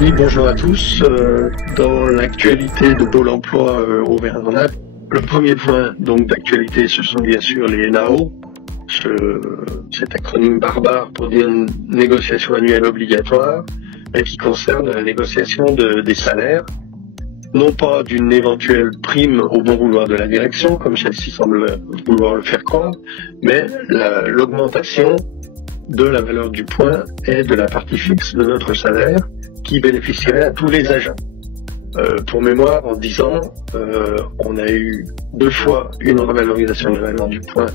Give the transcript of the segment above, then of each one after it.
Oui, bonjour à tous. Dans l'actualité de Pôle emploi Auvergne-Rhône-Alpes, le premier point donc d'actualité, ce sont bien sûr les NAO, cet acronyme barbare pour dire négociation annuelle obligatoire, et qui concerne la négociation des salaires, non pas d'une éventuelle prime au bon vouloir de la direction, comme celle-ci semble vouloir le faire croire, mais l'augmentation de la valeur du point et de la partie fixe de notre salaire qui bénéficierait à tous les agents. Pour mémoire, en 10 ans, on a eu 2 fois une revalorisation de la valeur du point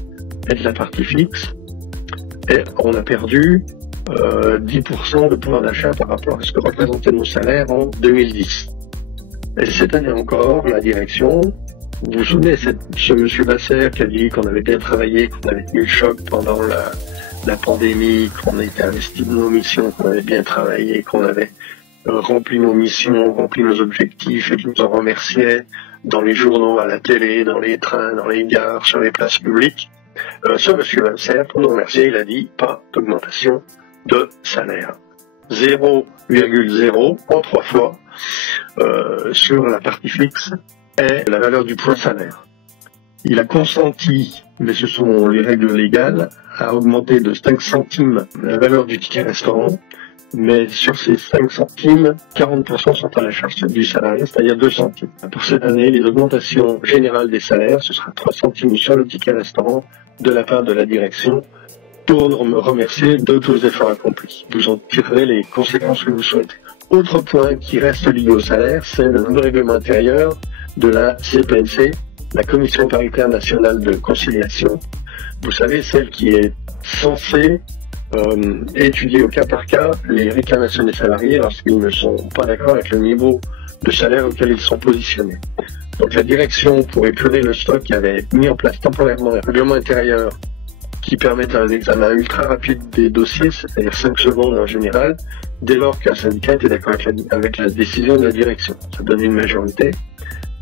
et de la partie fixe, et on a perdu 10% de pouvoir d'achat par rapport à ce que représentaient nos salaires en 2010. Et cette année encore, la direction, vous vous souvenez, ce monsieur Basser qui a dit qu'on avait bien travaillé, qu'on avait tenu le choc pendant la pandémie, qu'on était investi de nos missions, qu'on avait bien travaillé, qu'on avait rempli nos missions, rempli nos objectifs et qui nous en remerciait dans les journaux, à la télé, dans les trains, dans les gares, sur les places publiques. Ce monsieur Basser, pour nous remercier, il a dit pas d'augmentation de salaire. 0,0 en 3 fois sur la partie fixe et la valeur du point salaire. Il a consenti, mais ce sont les règles légales, à augmenter de 5 centimes la valeur du ticket restaurant, mais sur ces 5 centimes, 40% sont à la charge du salarié, c'est-à-dire 2 centimes. Pour cette année, les augmentations générales des salaires, ce sera 3 centimes sur le ticket restaurant de la part de la direction, pour me remercier de tous les efforts accomplis. Vous en tirerez les conséquences que vous souhaitez. Autre point qui reste lié au salaire, c'est le nouveau règlement intérieur de la CPNC, la Commission paritaire nationale de conciliation. Vous savez, celle qui est censée étudier au cas par cas les réclamations des salariés lorsqu'ils ne sont pas d'accord avec le niveau de salaire auquel ils sont positionnés. Donc la direction, pour épurer le stock, avait mis en place temporairement un règlement intérieur qui permet un examen ultra rapide des dossiers, c'est-à-dire 5 secondes en général, dès lors qu'un syndicat était d'accord avec la décision de la direction. Ça donne une majorité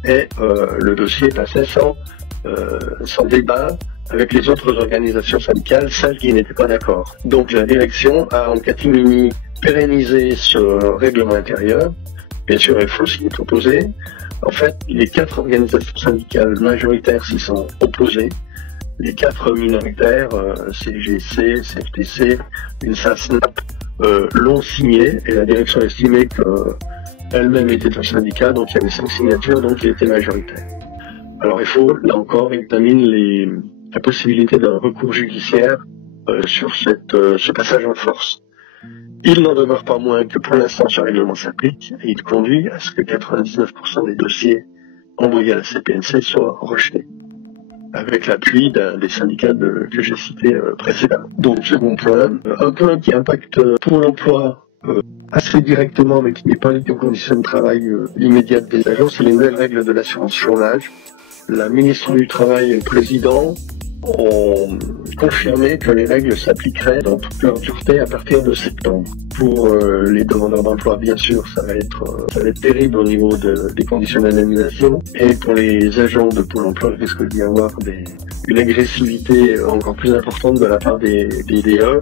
et le dossier passait sans débat avec les autres organisations syndicales, celles qui n'étaient pas d'accord. Donc la direction a en catimini pérennisé ce règlement intérieur. Bien sûr, il faut s'y être opposé. En fait, les 4 organisations syndicales majoritaires s'y sont opposées. Les 4 minoritaires, CGC, CFTC, UNSA, SNAP, l'ont signé et la direction estimait qu'elle-même était un syndicat, donc il y avait 5 signatures, donc il était majoritaire. Alors il faut, là encore, examiner la possibilité d'un recours judiciaire sur ce passage en force. Il n'en demeure pas moins que pour l'instant ce règlement s'applique et il conduit à ce que 99% des dossiers envoyés à la CPNC soient rejetés, avec l'appui des syndicats que j'ai cités précédemment. Donc, second point, un point qui impacte pour l'emploi assez directement, mais qui n'est pas lié aux conditions de travail immédiates des agents, c'est les nouvelles règles de l'assurance chômage. La ministre du Travail et le président ont confirmé que les règles s'appliqueraient dans toute leur dureté à partir de septembre. Pour les demandeurs d'emploi, bien sûr, ça va être terrible au niveau des conditions d'indemnisation. Et pour les agents de Pôle emploi, il risque d'y avoir une agressivité encore plus importante de la part des DE,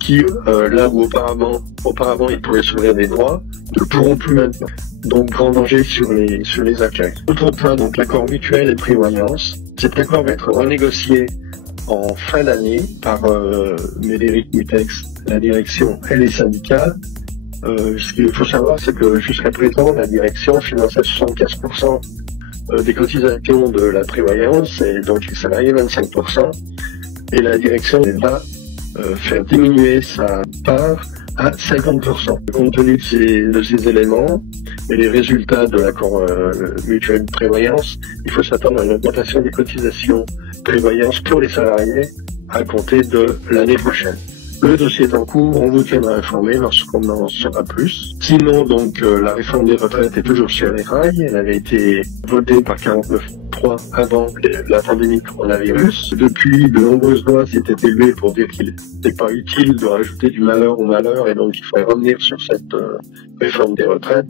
qui, là où auparavant ils pouvaient s'ouvrir des droits, ne pourront plus maintenant. Donc, grand danger sur les accueils. Autre point, donc l'accord mutuel et prévoyance. Cet accord va être renégocié en fin d'année par Médéric Mutex, la direction et les syndicats. Ce qu'il faut savoir, c'est que jusqu'à présent, la direction finançait 75% des cotisations de la prévoyance et donc les salariés 25%. Et la direction va faire diminuer sa part à 50%. Compte tenu de ces éléments et les résultats de l'accord mutuel de prévoyance, il faut s'attendre à une augmentation des cotisations prévoyance pour les salariés à compter de l'année prochaine. Le dossier est en cours, on vous tiendra informé lorsqu'on en saura plus. Sinon, donc, la réforme des retraites est toujours sur les rails. Elle avait été votée par 49.3 avant la pandémie de coronavirus. Depuis, de nombreuses voix s'étaient élevées pour dire qu'il n'était pas utile de rajouter du malheur au malheur et donc il faudrait revenir sur cette réforme des retraites.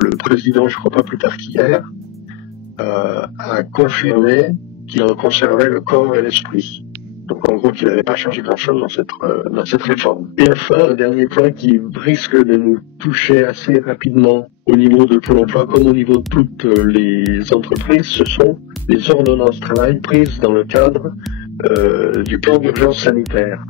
Le président, je crois pas plus tard qu'hier, a confirmé qu'il en conservait le corps et l'esprit. Donc en gros, qu'il n'avait pas changé grand-chose dans cette réforme. Et enfin, un dernier point qui risque de nous toucher assez rapidement au niveau de Pôle emploi comme au niveau de toutes les entreprises, ce sont les ordonnances travail prises dans le cadre du plan d'urgence sanitaire.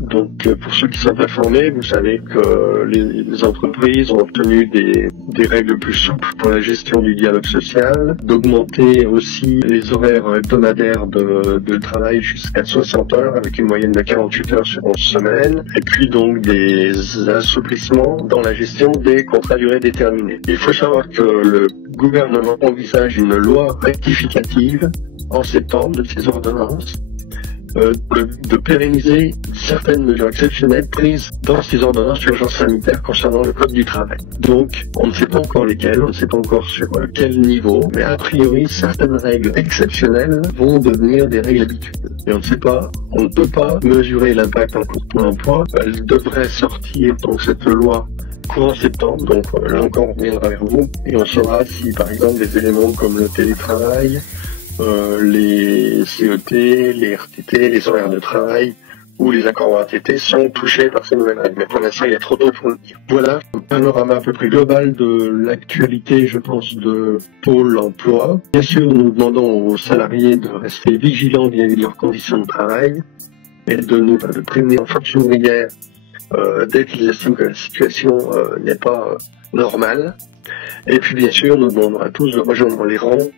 Donc, pour ceux qui sont informés, vous savez que les entreprises ont obtenu des règles plus souples pour la gestion du dialogue social, d'augmenter aussi les horaires hebdomadaires de travail jusqu'à 60 heures, avec une moyenne de 48 heures sur 11 semaines, et puis donc des assouplissements dans la gestion des contrats à durée déterminée. Il faut savoir que le gouvernement envisage une loi rectificative en septembre de ces ordonnances, de pérenniser certaines mesures exceptionnelles prises dans ces ordonnances d'urgence sanitaire concernant le code du travail. Donc, on ne sait pas encore lesquelles, on ne sait pas encore sur quel niveau, mais a priori, certaines règles exceptionnelles vont devenir des règles habituelles. Et on ne sait pas, on ne peut pas mesurer l'impact en cours pour l'emploi. Elle devrait sortir, donc, cette loi courant septembre, donc là encore on reviendra vers vous, et on saura si, par exemple, des éléments comme le télétravail, les CET, les RTT, les horaires de travail ou les accords ATT sont touchés par ces nouvelles règles. Mais pour l'instant, il est trop tôt pour le dire. Voilà un panorama à peu près global de l'actualité, je pense, de Pôle emploi. Bien sûr, nous demandons aux salariés de rester vigilants vis-à-vis de leurs conditions de travail et de prévenir en fonction ouvrière dès qu'ils estiment que la situation n'est pas normale. Et puis, bien sûr, nous demandons à tous de rejoindre les rangs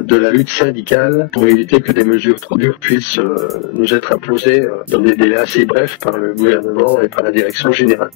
de la lutte syndicale pour éviter que des mesures trop dures puissent nous être imposées dans des délais assez brefs par le gouvernement et par la direction générale.